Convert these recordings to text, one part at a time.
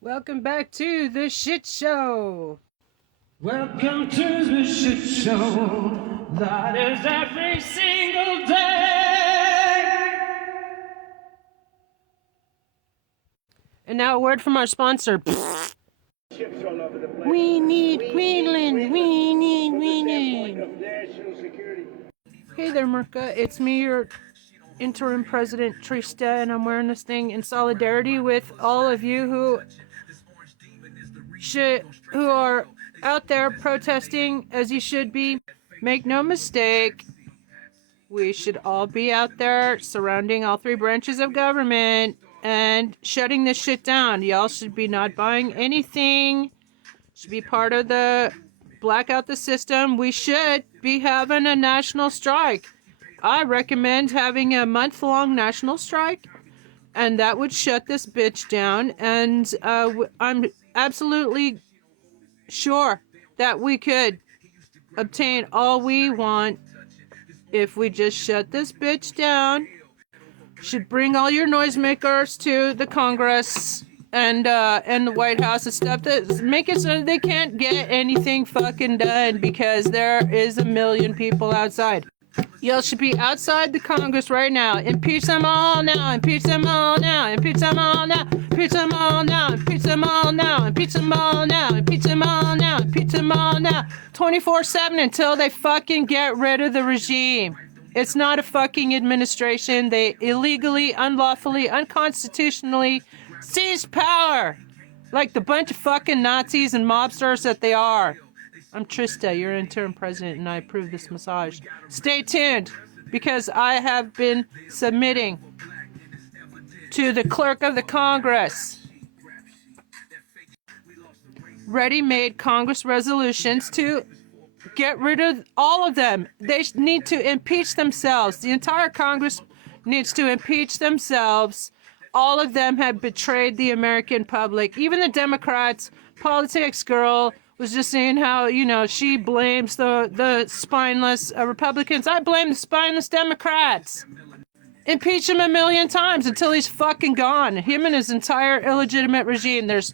Welcome back to the Shit Show. Welcome to the shit show. That is every single day. And now a word from our sponsor. We need Greenland. We need Greenland. Hey there, Merca. It's me, your interim president, Trista, and I'm wearing this thing in solidarity with all of you who are out there protesting as you should be. Make no mistake, we should all be out there surrounding all three branches of government and shutting this shit down. Y'all should be not buying anything. Should be part of the blackout the system. We should be having a national strike. I recommend having a month-long national strike, and that would shut this bitch down. And I'm absolutely sure that we could obtain all we want if we just shut this bitch down. Should bring all your noisemakers to the Congress and the White House and stuff. That make it so they can't get anything fucking done because there is a million people outside. Y'all should be outside the Congress right now. Impeach them all now. Impeach them all now. Impeach them all now. Impeach them all now. Impeach them all now. Impeach them all now. Impeach them all now. Impeach them all now. 24/7 until they fucking get rid of the regime. It's not a fucking administration. They illegally, unlawfully, unconstitutionally seized power. Like the bunch of fucking Nazis and mobsters that they are. I'm Trista, your interim president, and I approve this massage. Stay tuned, because I have been submitting to the clerk of the Congress ready-made Congress resolutions to get rid of all of them. They need to impeach themselves. The entire Congress needs to impeach themselves. All of them have betrayed the American public. Even the Democrats, politics girl, was just saying how, she blames the spineless Republicans. I blame the spineless Democrats. Impeach him a million times until he's fucking gone. Him and his entire illegitimate regime. There's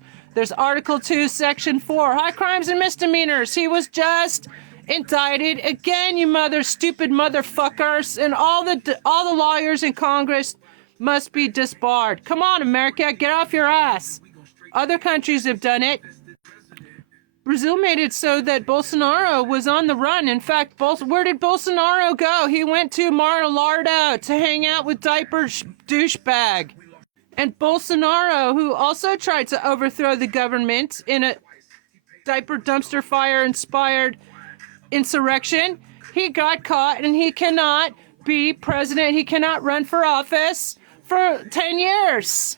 Article 2, Section 4, high crimes and misdemeanors. He was just indicted again, you stupid motherfuckers. And all the lawyers in Congress must be disbarred. Come on, America, get off your ass. Other countries have done it. Brazil made it so that Bolsonaro was on the run. In fact, where did Bolsonaro go? He went to Mar-a-Lago to hang out with diaper douchebag. And Bolsonaro, who also tried to overthrow the government in a diaper dumpster fire-inspired insurrection, he got caught and he cannot be president. He cannot run for office for 10 years.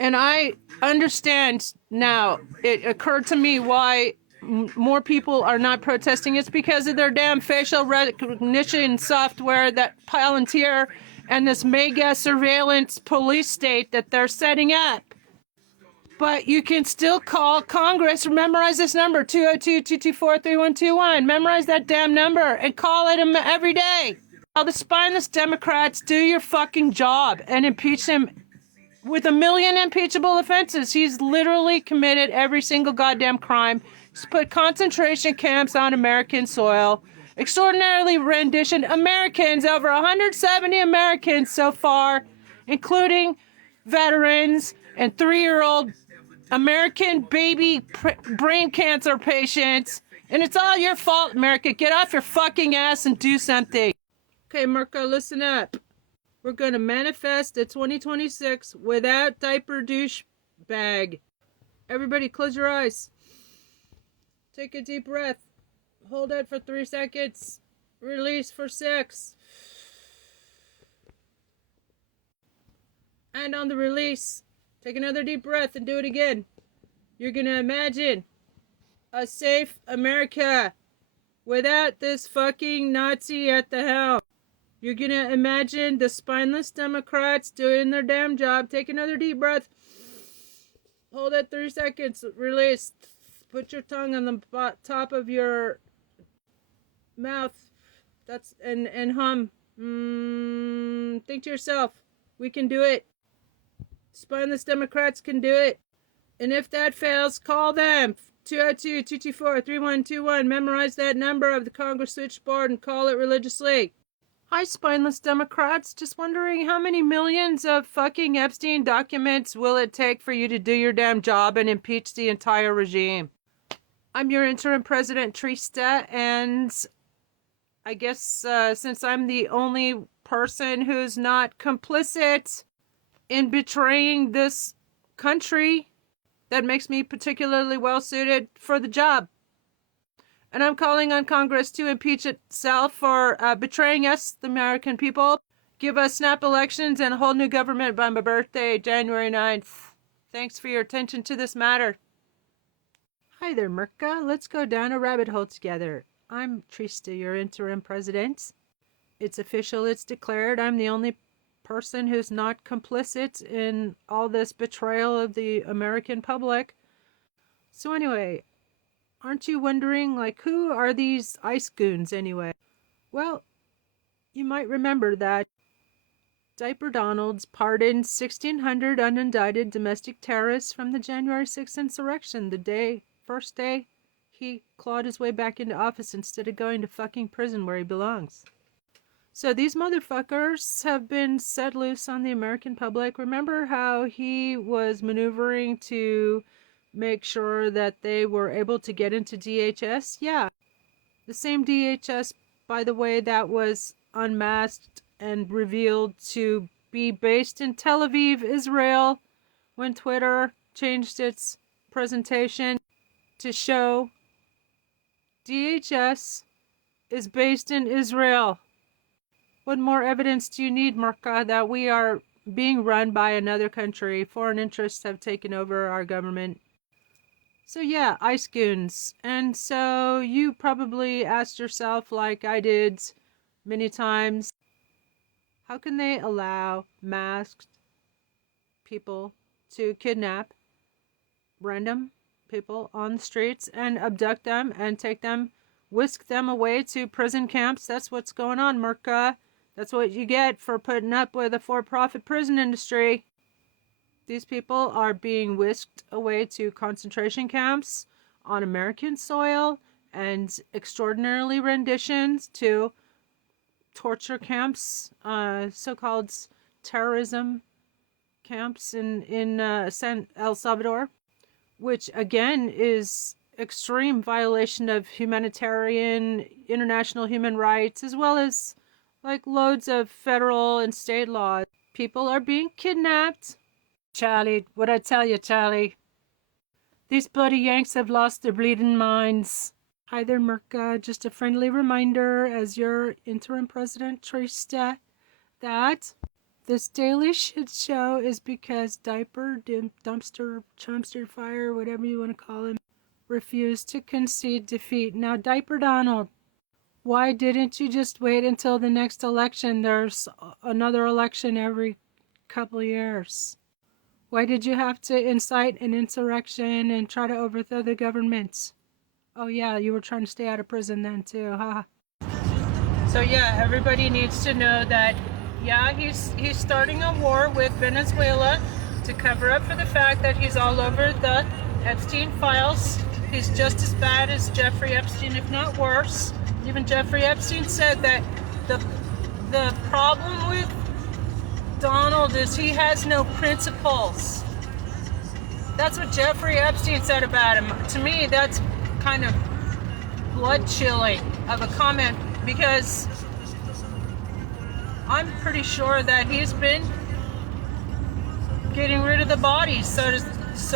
And I understand now, it occurred to me why more people are not protesting. It's because of their damn facial recognition software, that Palantir, and this mega surveillance police state that they're setting up. But you can still call Congress. Memorize this number, 202-224-3121. Memorize that damn number and call it every day. All the spineless Democrats, do your fucking job and impeach him with a million impeachable offenses. He's literally committed every single goddamn crime. He's put concentration camps on American soil. Extraordinarily renditioned Americans, over 170 Americans so far, including veterans and 3-year-old American baby brain cancer patients. And it's all your fault, America. Get off your fucking ass and do something. Okay, Mirko, listen up. We're going to manifest a 2026 without diaper douche bag. Everybody close your eyes. Take a deep breath. Hold it for 3 seconds. Release for 6. And on the release, take another deep breath and do it again. You're going to imagine a safe America without this fucking Nazi at the helm. You're going to imagine the spineless Democrats doing their damn job. Take another deep breath. Hold it 3 seconds. Release. Put your tongue on the top of your mouth. And hum. Think to yourself, we can do it. Spineless Democrats can do it. And if that fails, call them. 202-224-3121. Memorize that number of the Congress switchboard and call it religiously. Hi, spineless Democrats. Just wondering how many millions of fucking Epstein documents will it take for you to do your damn job and impeach the entire regime? I'm your interim president, Trista, and I guess since I'm the only person who's not complicit in betraying this country, that makes me particularly well suited for the job. And I'm calling on Congress to impeach itself for betraying us, the American people. Give us snap elections and a whole new government by my birthday, January 9th. Thanks for your attention to this matter. Hi there, Merca. Let's go down a rabbit hole together. I'm Trista, your interim president. It's official, it's declared. I'm the only person who's not complicit in all this betrayal of the American public. So anyway, aren't you wondering, like, who are these ICE goons anyway? Well, you might remember that Diaper Donald's pardoned 1,600 unindicted domestic terrorists from the January 6th insurrection, the first day he clawed his way back into office instead of going to fucking prison where he belongs. So these motherfuckers have been set loose on the American public. Remember how he was maneuvering to make sure that they were able to get into DHS? Yeah. The same DHS, by the way, that was unmasked and revealed to be based in Tel Aviv, Israel, when Twitter changed its presentation to show DHS is based in Israel. What more evidence do you need, Merca, that we are being run by another country? Foreign interests have taken over our government. So yeah, ICE goons. And so you probably asked yourself, like I did many times, how can they allow masked people to kidnap random people on the streets and abduct them and take them, whisk them away to prison camps? That's what's going on, Merca. That's what you get for putting up with a for-profit prison industry. These people are being whisked away to concentration camps on American soil and extraordinarily renditions to torture camps, so-called terrorism camps in El Salvador, which again is extreme violation of humanitarian, international human rights, as well as like loads of federal and state laws. People are being kidnapped. Charlie, what I tell you, Charlie? These bloody Yanks have lost their bleeding minds. Hi there, Merca. Just a friendly reminder as your interim president, Trista, that this daily shit show is because Diaper, Dumpster, Chumster Fire, whatever you want to call him, refused to concede defeat. Now, Diaper Donald, why didn't you just wait until the next election? There's another election every couple of years. Why did you have to incite an insurrection and try to overthrow the government? Oh yeah, you were trying to stay out of prison then too, huh? So yeah, everybody needs to know that, yeah, he's starting a war with Venezuela to cover up for the fact that he's all over the Epstein files. He's just as bad as Jeffrey Epstein, if not worse. Even Jeffrey Epstein said that the problem with Donald is he has no principles. That's what Jeffrey Epstein said about him. To me, that's kind of blood-chilling of a comment, because I'm pretty sure that he's been getting rid of the bodies, so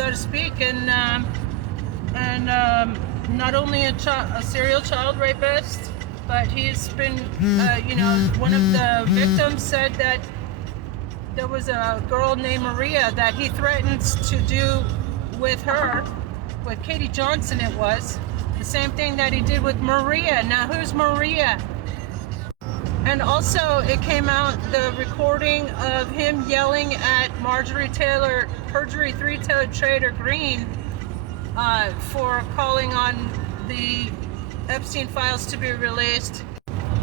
to speak, and not only a serial child rapist, but he's been, one of the victims said that there was a girl named Maria that he threatened to do with her, with Katie Johnson it was, the same thing that he did with Maria. Now who's Maria? And also it came out, the recording of him yelling at Marjorie Taylor, Perjury 3 Trader Green, for calling on the Epstein files to be released.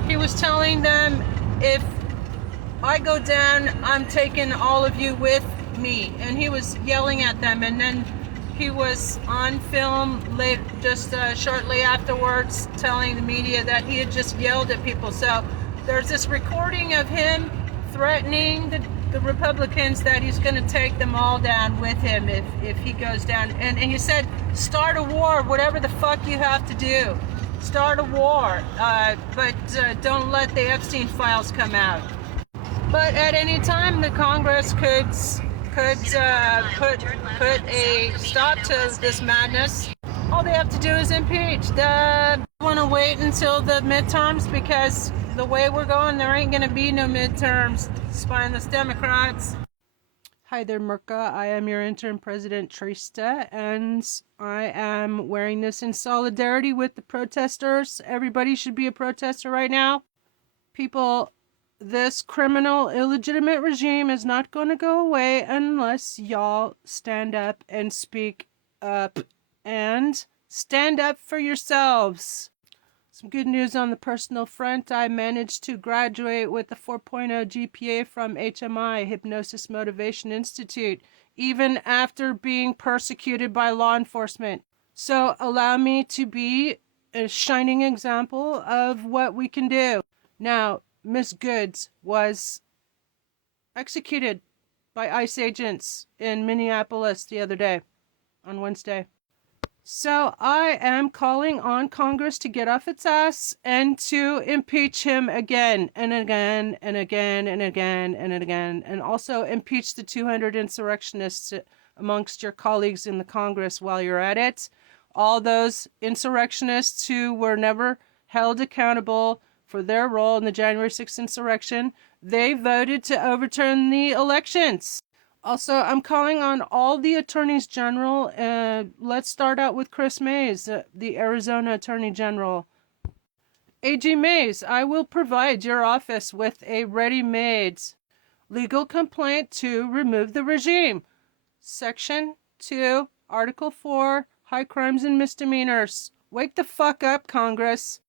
He was telling them, if I go down, I'm taking all of you with me. And he was yelling at them. And then he was on film late, just shortly afterwards, telling the media that he had just yelled at people. So there's this recording of him threatening the Republicans that he's going to take them all down with him if he goes down. And he said, start a war, whatever the fuck you have to do. Start a war, but don't let the Epstein files come out. But at any time, the Congress could put a stop to this madness. All they have to do is impeach. They want to wait until the midterms because the way we're going, there ain't going to be no midterms. Spineless Democrats. Hi there, Merca. I am your interim president, Trista, and I am wearing this in solidarity with the protesters. Everybody should be a protester right now. People, this criminal, illegitimate regime is not going to go away unless y'all stand up and speak up. And stand up for yourselves. Some good news on the personal front. I managed to graduate with a 4.0 GPA from HMI, Hypnosis Motivation Institute, even after being persecuted by law enforcement. So allow me to be a shining example of what we can do. Now, Miss Goods was executed by ICE agents in Minneapolis the other day, on Wednesday. So I am calling on Congress to get off its ass and to impeach him again and again and again and again and again, and also impeach the 200 insurrectionists amongst your colleagues in the Congress while you're at it. All those insurrectionists who were never held accountable for their role in the January 6th insurrection, they voted to overturn the elections. Also, I'm calling on all the attorneys general. Let's start out with Chris Mays, the Arizona Attorney General. AG Mays, I will provide your office with a ready-made legal complaint to remove the regime. Section 2, Article 4, High Crimes and Misdemeanors. Wake the fuck up, Congress.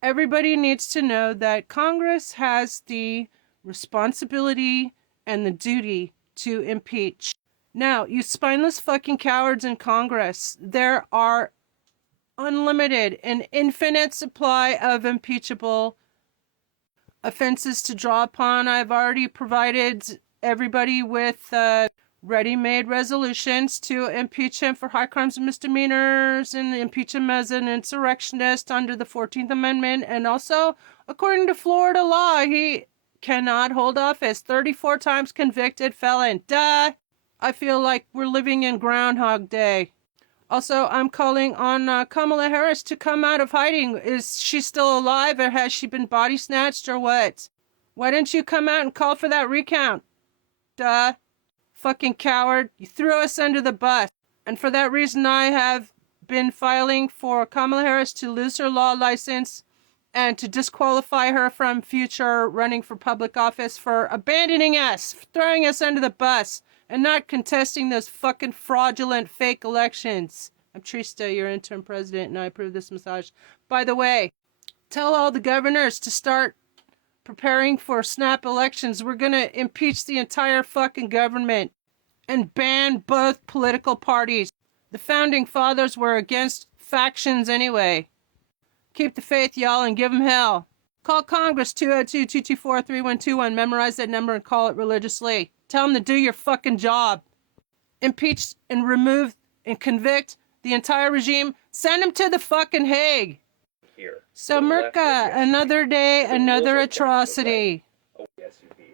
Everybody needs to know that Congress has the responsibility and the duty to impeach. Now, you spineless fucking cowards in Congress, there are unlimited and infinite supply of impeachable offenses to draw upon. I've already provided everybody with ready-made resolutions to impeach him for high crimes and misdemeanors and impeach him as an insurrectionist under the 14th Amendment. And also, according to Florida law, he cannot hold office. 34 times convicted felon. Duh! I feel like we're living in Groundhog Day. Also, I'm calling on Kamala Harris to come out of hiding. Is she still alive, or has she been body snatched, or what? Why didn't you come out and call for that recount? Duh. Fucking coward. You threw us under the bus. And for that reason, I have been filing for Kamala Harris to lose her law license and to disqualify her from future running for public office for abandoning us, for throwing us under the bus, and not contesting those fucking fraudulent fake elections. I'm Trista, your interim president, and I approve this massage. By the way, tell all the governors to start preparing for snap elections. We're gonna impeach the entire fucking government and ban both political parties. The founding fathers were against factions anyway. Keep the faith, y'all, and give them hell. Call Congress 202-224-3121. Memorize that number and call it religiously. Tell them to do your fucking job. Impeach and remove and convict the entire regime. Send them to the fucking Hague. So, Merca, another day, another atrocity.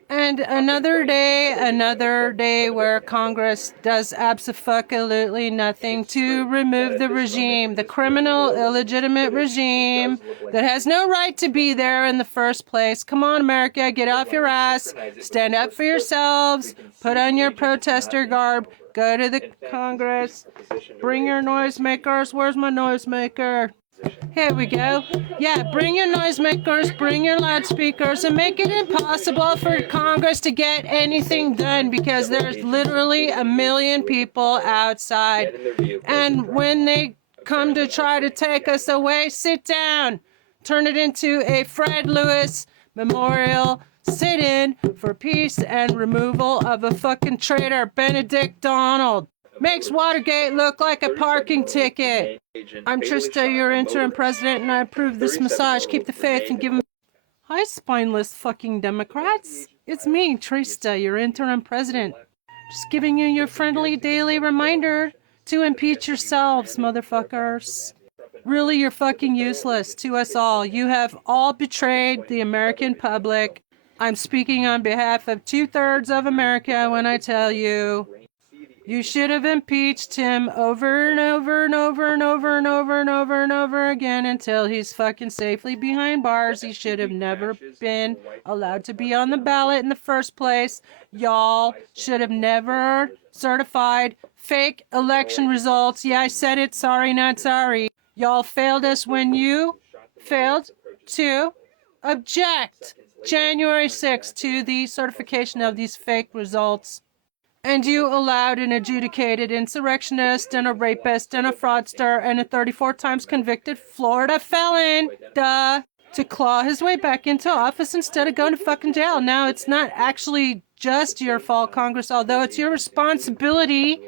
And another day where Congress does absolutely nothing to remove the regime, the criminal, illegitimate regime that has no right to be there in the first place. Come on, America, get off your ass, stand up for yourselves, put on your protester garb, go to the Congress, bring your noisemakers. Where's my noisemaker? Here we go. Yeah, bring your noisemakers, bring your loudspeakers, and make it impossible for Congress to get anything done because there's literally a million people outside. And when they come to try to take us away, sit down. Turn it into a Fred Lewis Memorial sit-in for peace and removal of a fucking traitor, Benedict Donald. makes Watergate look like a parking ticket. I'm Trista, your interim president, and I approve this massage. Keep the faith and give him... Hi, spineless fucking Democrats. It's me, Trista, your interim president. Just giving you your friendly daily reminder to impeach yourselves, motherfuckers. Really, you're fucking useless to us all. You have all betrayed the American public. I'm speaking on behalf of 2/3 of America when I tell you, you should have impeached him over and over and over and over and over and over and over again until he's fucking safely behind bars. He should have never been allowed to be on the ballot in the first place. Y'all should have never certified fake election results. Yeah, I said it. Sorry, not sorry. Y'all failed us when you failed to object January 6th to the certification of these fake results. And you allowed an adjudicated insurrectionist and a rapist and a fraudster and a 34 times convicted Florida felon, to claw his way back into office instead of going to fucking jail. Now, it's not actually just your fault, Congress, although it's your responsibility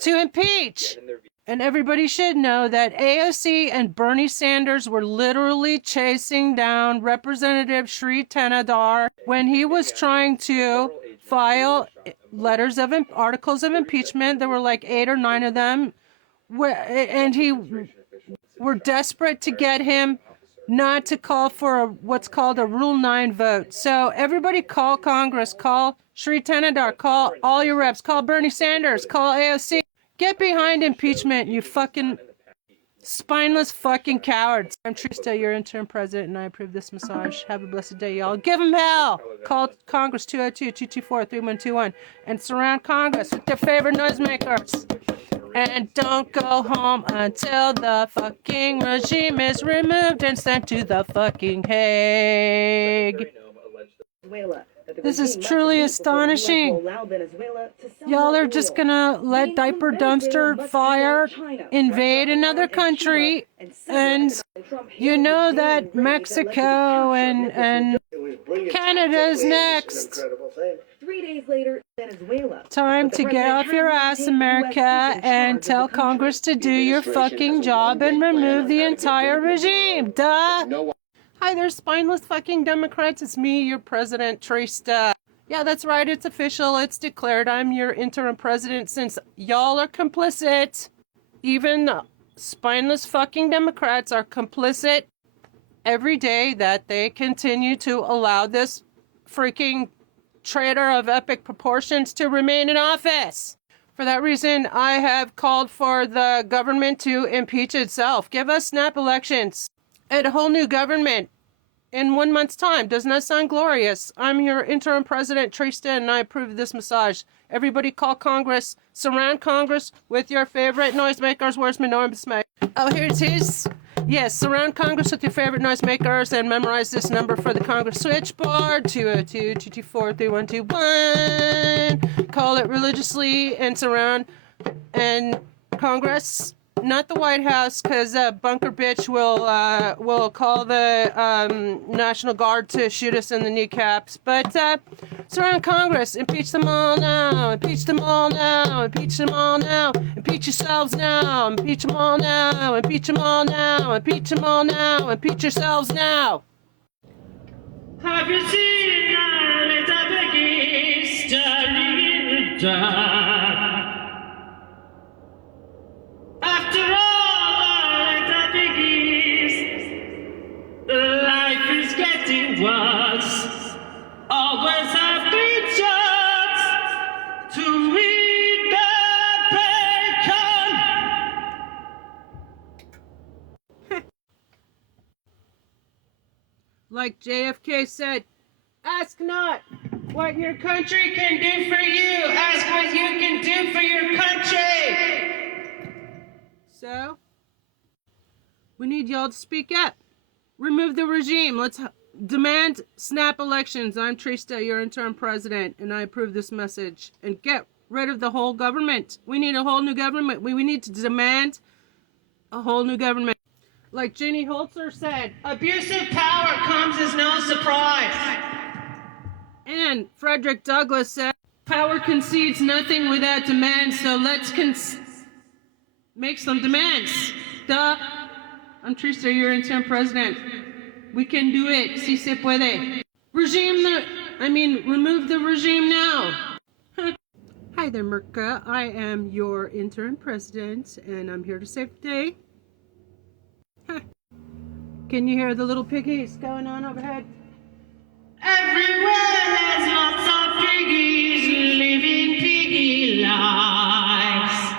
to impeach. And everybody should know that AOC and Bernie Sanders were literally chasing down Representative Shri Thanedar when he was trying to file articles of impeachment. There were like 8 or 9 of them. And were desperate to get him not to call for what's called a Rule 9 vote. So everybody call Congress, call Shri Thanedar, call all your reps, call Bernie Sanders, call AOC. Get behind impeachment, you fucking spineless fucking cowards. I'm Trista, your interim president, and I approve this massage. Have a blessed day, y'all. Give them hell! Call Congress 202-224-3121 and surround Congress with their favorite noisemakers. And don't go home until the fucking regime is removed and sent to the fucking Hague. This is truly astonishing. Y'all are just gonna let diaper dumpster fire invade another country, and you know that Mexico and Canada's next. 3 days later, Venezuela. Time to get off your ass, America, and tell Congress to do your fucking job and remove the entire regime. Duh! Hi there, spineless fucking Democrats. It's me, your president, Trista. Yeah, that's right. It's official. It's declared. I'm your interim president since y'all are complicit. Even spineless fucking Democrats are complicit every day that they continue to allow this freaking traitor of epic proportions to remain in office. For that reason, I have called for the government to impeach itself. Give us snap elections and a whole new government in 1 month's time. Doesn't that sound glorious? I'm your interim president, Trista, and I approve this massage. Everybody call Congress. Surround Congress with your favorite noisemakers. Where's my noisemak? Oh, here it is. Yes, surround Congress with your favorite noisemakers and memorize this number for the Congress switchboard, 202-224-3121. Call it religiously and surround and Congress. Not the White House, because bunker bitch will call the National Guard to shoot us in the kneecaps. But surround Congress, impeach them all now, impeach them all now, impeach them all now, impeach yourselves now, impeach them all now, impeach them all now, impeach them all now, impeach yourselves now. Have you seen our little piggy standing in the dark? After all, little piggies, life is getting worse. Always have green shirts to eat the bacon. Like JFK said, ask not what your country can do for you, ask what you can do for your country. So, we need y'all to speak up. Remove the regime. Let's demand snap elections. I'm Trista, your interim president, and I approve this message. And get rid of the whole government. We need a whole new government. We need to demand a whole new government. Like Ginny Holzer said, Abusive power comes as no surprise. And Frederick Douglass said, power concedes nothing without demand, so let's make some demands. Duh. I'm Trista, your interim president. We can do it. Si se puede. Remove the regime now. Hi there, Merca. I am your interim president, and I'm here to save the day. Can you hear the little piggies going on overhead? Everywhere there's lots of piggies living piggy lives.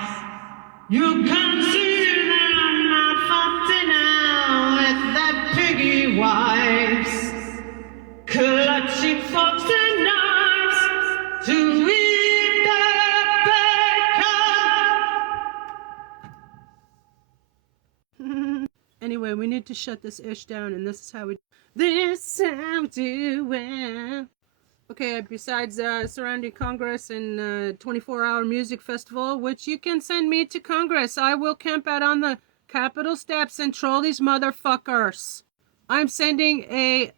You can see them not fucked now with their piggy wives, clutching forks and knives to eat their bacon. Anyway, we need to shut this ish down, and this is how we do it. Okay, besides surrounding Congress and 24-hour music festival, which you can send me to Congress, I will camp out on the Capitol steps and troll these motherfuckers. I'm sending a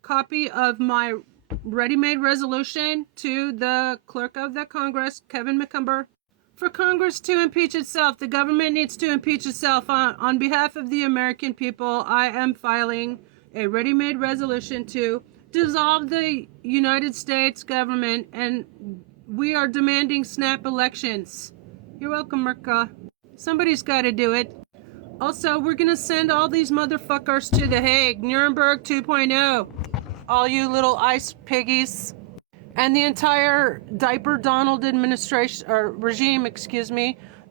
copy of my ready-made resolution to the clerk of the Congress, Kevin McCumber. For Congress to impeach itself, the government needs to impeach itself. On behalf of the American people, I am filing a ready-made resolution to dissolve the United States government, and we are demanding snap elections. You're welcome, Merca. Somebody's got to do it. Also, we're going to send all these motherfuckers to The Hague, Nuremberg 2.0. All you little ice piggies. And the entire diaper Donald administration, or regime,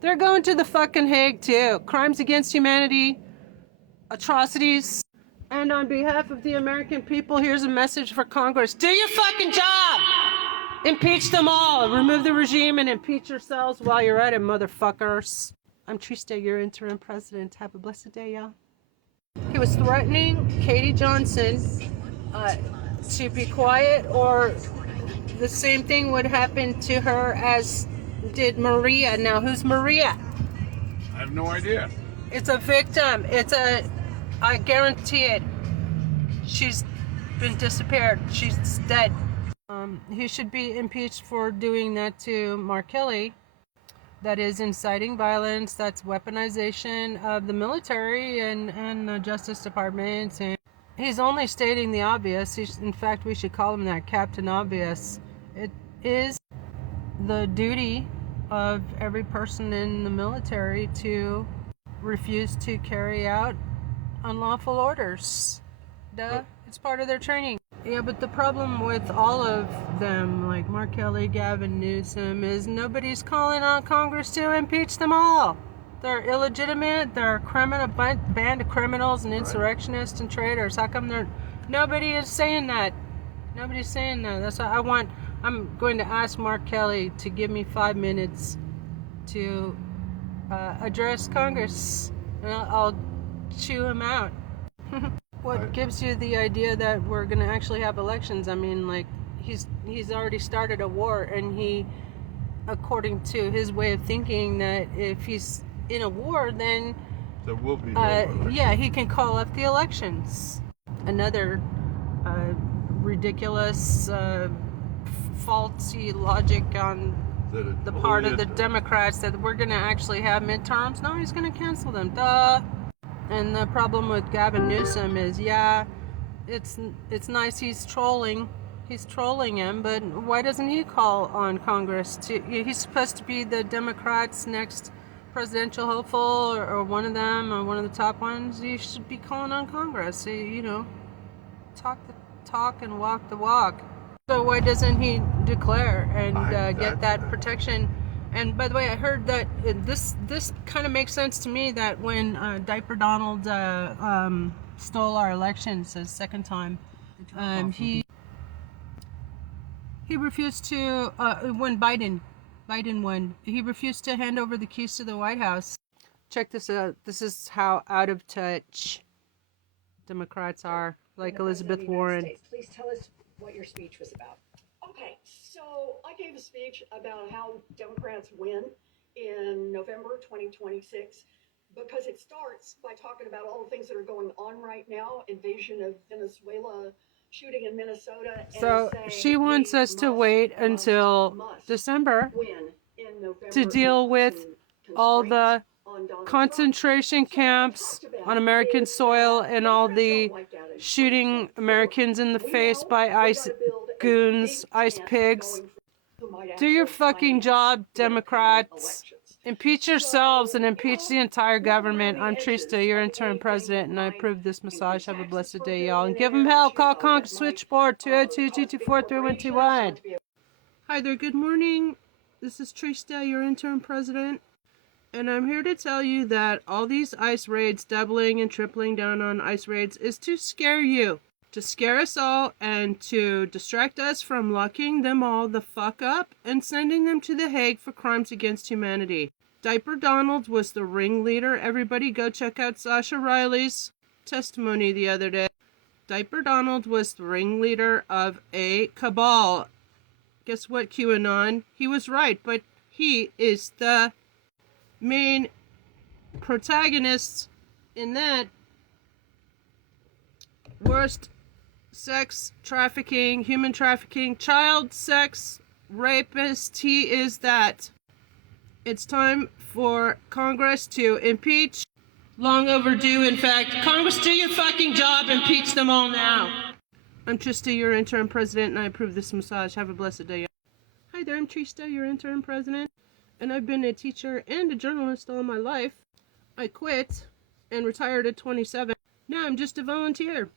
they're going to the fucking Hague too. Crimes against humanity, atrocities. And on behalf of the American people, here's a message for Congress. Do your fucking job! Impeach them all. Remove the regime and impeach yourselves while you're at it, motherfuckers. I'm Trista, your interim president. Have a blessed day, y'all. He was threatening Katie Johnson to be quiet, or the same thing would happen to her as did Maria. Now, who's Maria? I have no idea. It's a victim. I guarantee it. She's been disappeared. She's dead. He should be impeached for doing that to Mark Kelly. That is inciting violence. That's weaponization of the military and the Justice Department. And he's only stating the obvious. In fact, we should call him that, Captain Obvious. It is the duty of every person in the military to refuse to carry out unlawful orders. Duh, it's part of their training. Yeah, but the problem with all of them, like Mark Kelly, Gavin Newsom, is nobody's calling on Congress to impeach them all. They're illegitimate, they're a band of criminals and insurrectionists and traitors. How come nobody is saying that? Nobody's saying that. That's what I'm going to ask Mark Kelly to give me 5 minutes to address Congress, and I'll chew him out. What gives you the idea that we're going to actually have elections? I mean, like, he's already started a war, and he, according to his way of thinking, that if he's in a war, then There will be no election. yeah, he can call up the elections. Another ridiculous, faulty logic on the part of the Democrats that we're going to actually have midterms. No, he's going to cancel them. Duh. And the problem with Gavin Newsom is, yeah, it's nice he's trolling him, but why doesn't he call on Congress to? He's supposed to be the Democrats' next presidential hopeful, or one of them, or one of the top ones. He should be calling on Congress. Talk the talk and walk the walk. So why doesn't he declare and get that protection? And by the way, I heard that this kind of makes sense to me, that when Diaper Donald stole our elections a second time, he refused to, when Biden won, he refused to hand over the keys to the White House. Check this out. This is how out of touch Democrats are, like Elizabeth Warren. Please tell us what your speech was about. Okay, so I gave a speech about how Democrats win in November 2026, because it starts by talking about all the things that are going on right now, invasion of Venezuela, shooting in Minnesota. So she wants us to wait until December win in November to deal with all the on Donald concentration camps on American soil and all the shooting Americans in the face by ICE goons, ICE pigs. Do your fucking job, Democrats. Impeach yourselves and impeach the entire government. I'm Trista, your interim president, and I approve this massage. Have a blessed day, y'all. And give them hell. Call Congress switchboard 202-224-3121. Hi there, good morning. This is Trista, your interim president. And I'm here to tell you that all these ICE raids, doubling and tripling down on ICE raids, is to scare you. To scare us all and to distract us from locking them all the fuck up and sending them to The Hague for crimes against humanity. Diaper Donald was the ringleader. Everybody go check out Sasha Riley's testimony the other day. Diaper Donald was the ringleader of a cabal. Guess what, QAnon? He was right, but he is the main protagonist in that worst sex trafficking, human trafficking, child sex rapist. He is that. It's time for Congress to impeach. Long overdue, in fact. Congress, do your fucking job. Impeach them all now. I'm Trista, your interim president, and I approve this massage. Have a blessed day. Hi there, I'm Trista, your interim president, and I've been a teacher and a journalist all my life. I quit and retired at 27. Now I'm just a volunteer.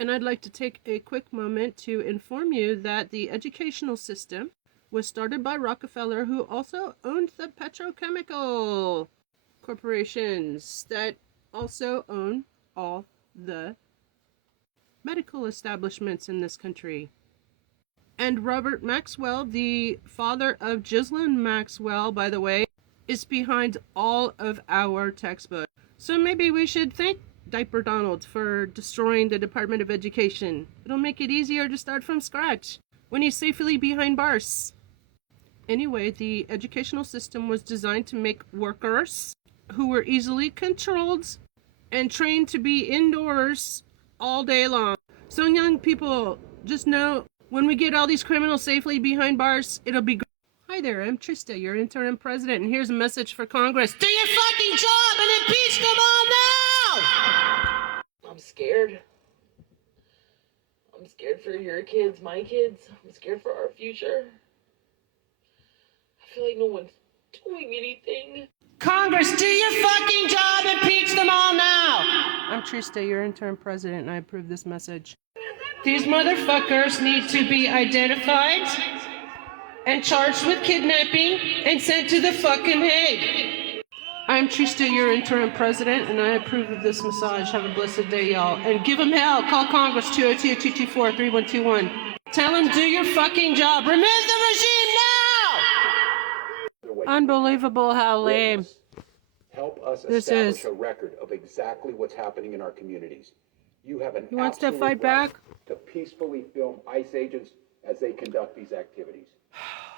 And I'd like to take a quick moment to inform you that the educational system was started by Rockefeller, who also owned the petrochemical corporations that also own all the medical establishments in this country. And Robert Maxwell, the father of Ghislaine Maxwell, by the way, is behind all of our textbooks. So maybe we should thank Diaper Donald for destroying the Department of Education. It'll make it easier to start from scratch when he's safely behind bars. Anyway, the educational system was designed to make workers who were easily controlled and trained to be indoors all day long. So young people, just know, when we get all these criminals safely behind bars, it'll be great. Hi there, I'm Trista, your interim president, and here's a message for Congress. Do your fucking job and impeach them all now! I'm scared. I'm scared for your kids, my kids. I'm scared for our future. I feel like no one's doing anything. Congress, do your fucking job, impeach them all now! I'm Trista, your interim president, and I approve this message. These motherfuckers need to be identified and charged with kidnapping and sent to the fucking Hague. I'm Trista, your interim president, and I approve of this massage. Have a blessed day, y'all. And give them hell. Call Congress 202-224-3121. Tell them do your fucking job. Remove the regime now! Unbelievable how lame help us this establish is. a record of exactly what's happening in our communities. You have an He wants to absolute fight right back? to peacefully film ICE agents as they conduct these activities.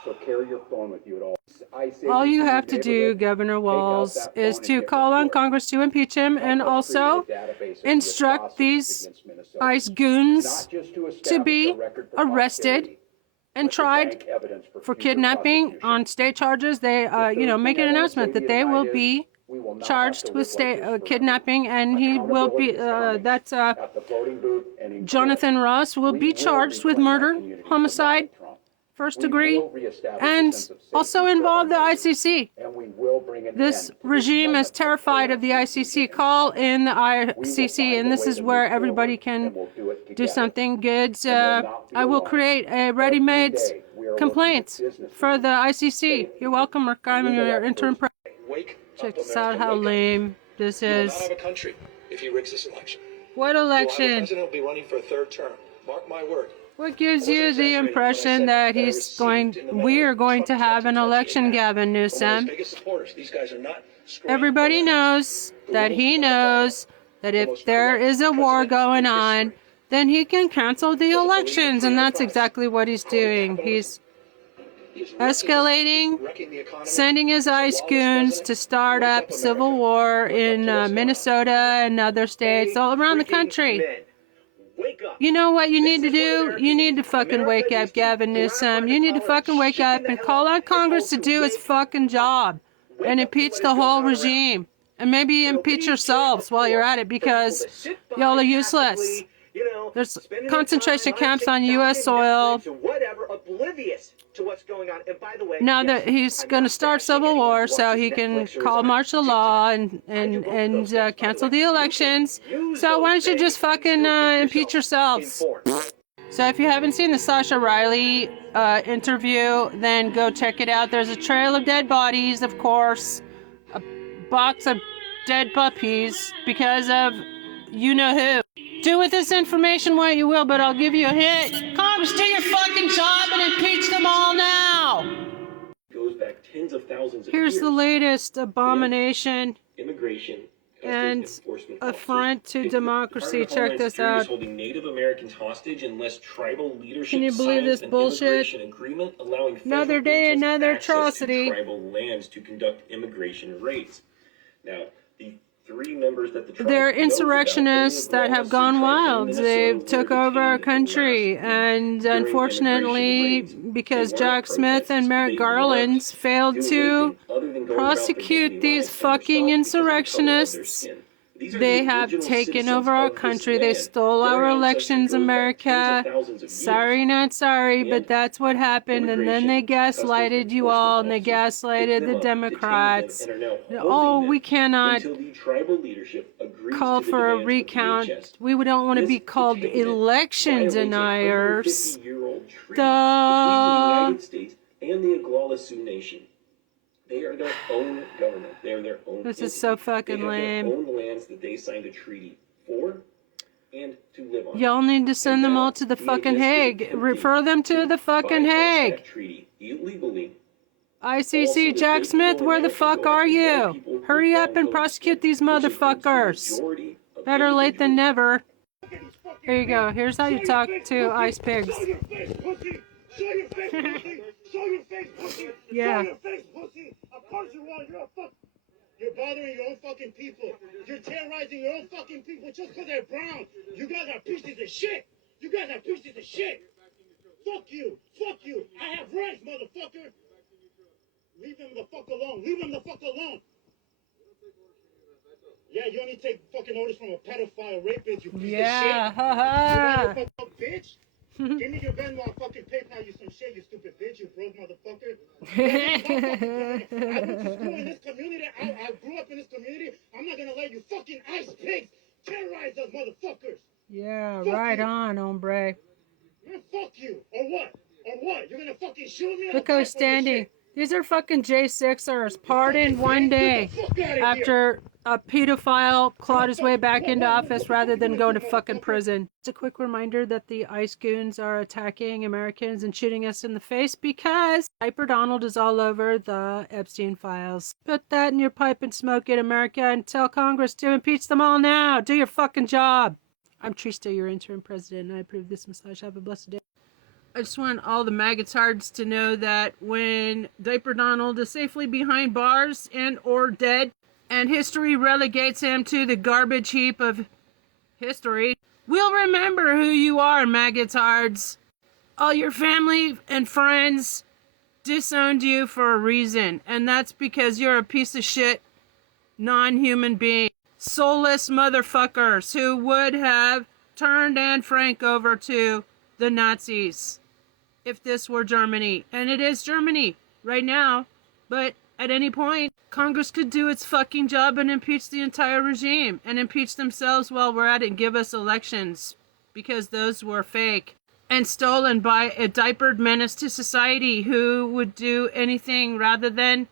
So carry your phone with you at all. All you have to do, Governor Walz, is to call on Congress to impeach him and also instruct these ICE goons to be arrested and tried for kidnapping on state charges. They, make an announcement that they will be charged with state kidnapping, and he will be. Jonathan Ross will be charged with murder, homicide, first degree, and also involve the ICC. This regime is terrified of the ICC. Call in the ICC, and this is where everybody can do something good. I will create a ready-made complaint for the ICC. You're welcome, Rick. I'm your interim president. Check this out, how lame this is. We will not have a country if he rigs this election. What We'll have a election? president who will be running for a third term. Mark my word. What gives you the impression that we are going to have an election, Gavin Newsom? Everybody knows that he knows that if there is a war going on, then he can cancel the elections, and that's exactly what he's doing. He's escalating, sending his ICE goons to start up civil war in Minnesota and other states all around the country. You know what you need to do? You need to fucking wake up, Gavin Newsom. You need to fucking wake up and call on Congress to do its fucking job and impeach the whole regime. And maybe impeach yourselves while you're at it, because y'all are useless. There's concentration camps on U.S. soil. Now that he's going to start civil war so he can call martial law and cancel the elections. So why don't you just fucking impeach yourselves? So if you haven't seen the Sasha Riley interview, then go check it out. There's a trail of dead bodies, of course. A box of dead puppies because of you-know-who. Do with this information what you will, but I'll give you a hint. Congress, do your fucking job and impeach them all now. Goes back tens of thousands of Here's years. the latest abomination Immigration and affront to democracy. Check this out. Holding Native Americans hostage unless tribal leadership Can you believe this signs an bullshit? immigration agreement allowing Another federal day, agents another access to atrocity. tribal lands to conduct immigration raids. Now, the three members that the tribe They're knows about insurrectionists bringing that have lawless gone tribes in wild. Minnesota They've were took over our detained country, last and during unfortunately, immigration raids. because They weren't Jack Smith protests, and Merrick they Garland weren't failed doing to anything other than going about their prosecute daily these lives and their fucking stuff because of the color of their insurrectionists, skin. These are they the have original taken citizens over our of this country. They land. stole Their our ancestry elections, goes back America. tens of thousands of years. Sorry, not sorry, but And that's what happened. And then they immigration, gaslighted you all, and they gaslighted the Democrats. Oh, we cannot call for a recount. We don't want to be called election deniers. Between the United States and the Oglala Sioux Nation. They are their own government. They are their own This is entity. so fucking They have lame. their own lands that they signed a treaty for and to live on. Y'all need to send them all to the fucking Hague. Refer them to the fucking Hague. ICC, Jack Smith, where the fuck are you? Hurry up and prosecute these motherfuckers. Better late than never. Here you go. Here's how you talk to ice pigs. Show your face, pussy! Show your face, pussy! Show your face, pussy! Yeah. Show your face, pussy! Of course you are. You're a fuck. You're bothering your own fucking people. You're terrorizing your own fucking people just because they're brown. You guys are pieces of shit. You guys are pieces of shit. Fuck you. Fuck you. I have rights, motherfucker. Leave them the fuck alone. Leave them the fuck alone. Yeah, you only take fucking orders from a pedophile rapist, you piece of shit. Yeah, You haha. motherfucker bitch. Give me your Venmo, I'll fucking PayPal you some shit, you stupid bitch, you broke motherfucker. I went to school in this community, I grew up in this community. I'm not gonna let you fucking ice pigs terrorize us motherfuckers. Yeah, Fuck right you. on, hombre. Man, fuck you. Or what? Or what? You're gonna fucking shoot me? Look who's standing. These are fucking J6ers. Pardoned one day after a pedophile clawed his way back into office rather than going to fucking prison. It's a quick reminder that the ICE goons are attacking Americans and shooting us in the face because Diaper Donald is all over the Epstein files. Put that in your pipe and smoke it, America, and tell Congress to impeach them all now. Do your fucking job. I'm Trista, your interim president, and I approve this massage. Have a blessed day. I just want all the maggotards to know that when Diaper Donald is safely behind bars and or dead, and history relegates him to the garbage heap of history, we'll remember who you are, maggotards. All your family and friends disowned you for a reason, and that's because you're a piece of shit, non-human being. Soulless motherfuckers who would have turned Anne Frank over to the Nazis if this were Germany. And it is Germany right now, but at any point, Congress could do its fucking job and impeach the entire regime and impeach themselves while we're at it and give us elections, because those were fake and stolen by a diapered menace to society who would do anything rather than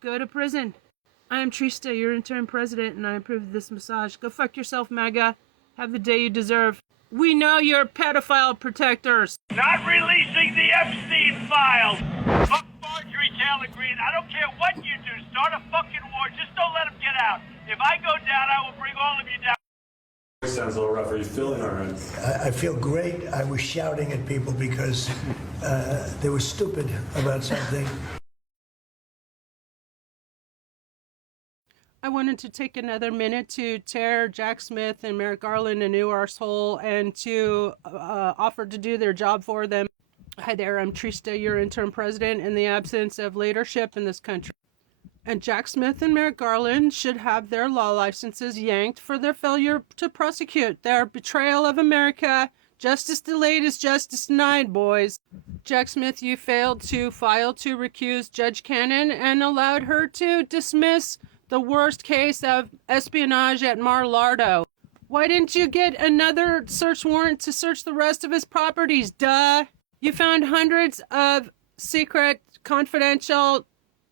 go to prison. I am Trista, your interim president, and I approve of this massage. Go fuck yourself, MAGA. Have the day you deserve. We know you're pedophile protectors. Not releasing the Epstein files. Fuck Marjorie Taylor Greene. I don't care what you do. Start a fucking war. Just don't let them get out. If I go down, I will bring all of you down. Sounds a little rough. Are you feeling all right? I feel great. I was shouting at people because they were stupid about something. I wanted to take another minute to tear Jack Smith and Merrick Garland a new arsehole and to offer to do their job for them. Hi there, I'm Trista, your interim president, in the absence of leadership in this country. And Jack Smith and Merrick Garland should have their law licenses yanked for their failure to prosecute. Their betrayal of America. Justice delayed is justice denied, boys. Jack Smith, you failed to file to recuse Judge Cannon and allowed her to dismiss the worst case of espionage at Mar-a-Lago. Why didn't you get another search warrant to search the rest of his properties? Duh. You found hundreds of secret, confidential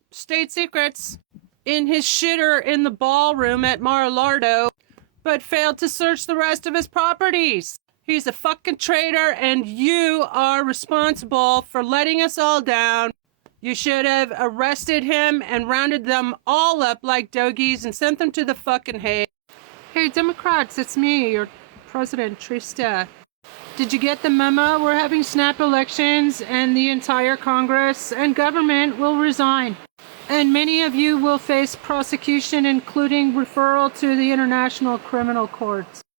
state secrets in his shitter in the ballroom at Mar-a-Lago, but failed to search the rest of his properties. He's a fucking traitor, and you are responsible for letting us all down. You should have arrested him and rounded them all up like doggies and sent them to the fucking Hague. Hey, Democrats, it's me, your president, Trista. Did you get the memo? We're having snap elections, and the entire Congress and government will resign. And many of you will face prosecution, including referral to the International Criminal Courts.